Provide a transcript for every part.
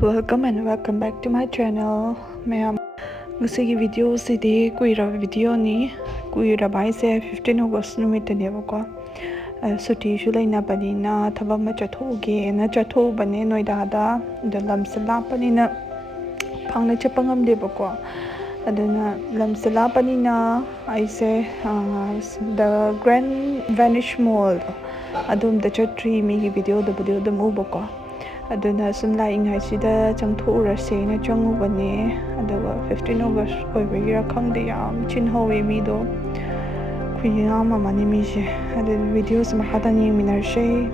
welcome and welcome back to my channel. Ma'am, ngasi video sidi kuira video ni kuira bai se 15 August numit ne ko. Suti julai na pani na thaba ma chatho ge na chatho bane noida da lamsala pani na phangna chapangam de ko. Aduna lamsala pani na I say the Grand Venice Mall adum the chatri mi video the move ko. Aduna sum la ingai sida changthurase na changubane adaga 15 August oibagira khangde yam chinhowe mi do khuyama mani mi je adu videos ma hadani minarse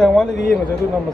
Yang mana dia yang jadi nama?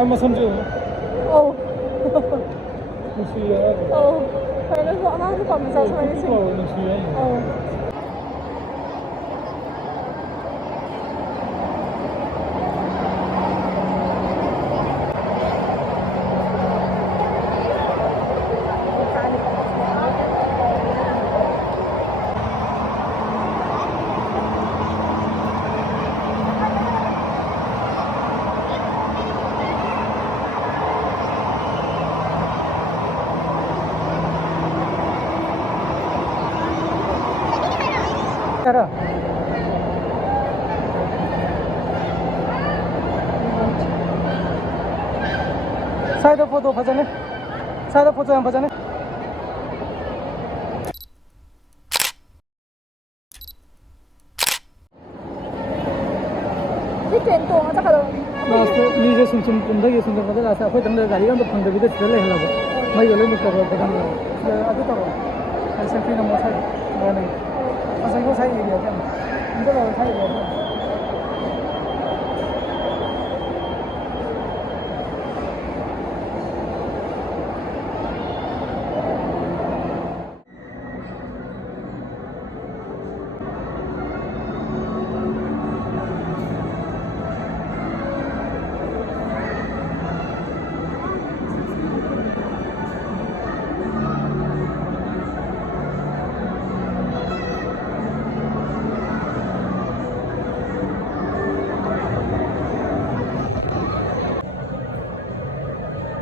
ama samju. Oh. Nusiya. Oh. Kaya na ko ang ko sa sa ni sing. Nusiya. Oh. Cara. Side photo phajane. Side photo yang phajane. Di train to nga ka Last nije sum punda ye sum kada last akhoi tang gari kan to phang de chale hala ba. Mai gole ni karo ba dang. Adu to. Ai sem phi na mo sai. Ba nei. Asai ko sai ye ya. Ini lo sai ye.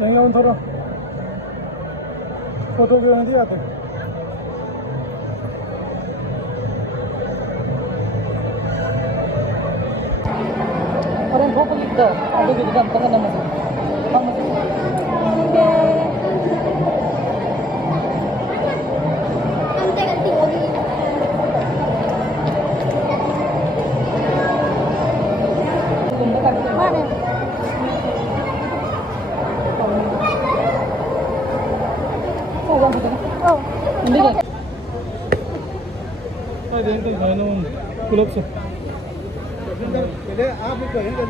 नहीं लाऊं थोड़ा photo भी नहीं दिया था orang foto itu ada di dalam tangan nama Hindi ka. Ay, dito tayo nung kulog sa. Hindi, aabot ko, hindi.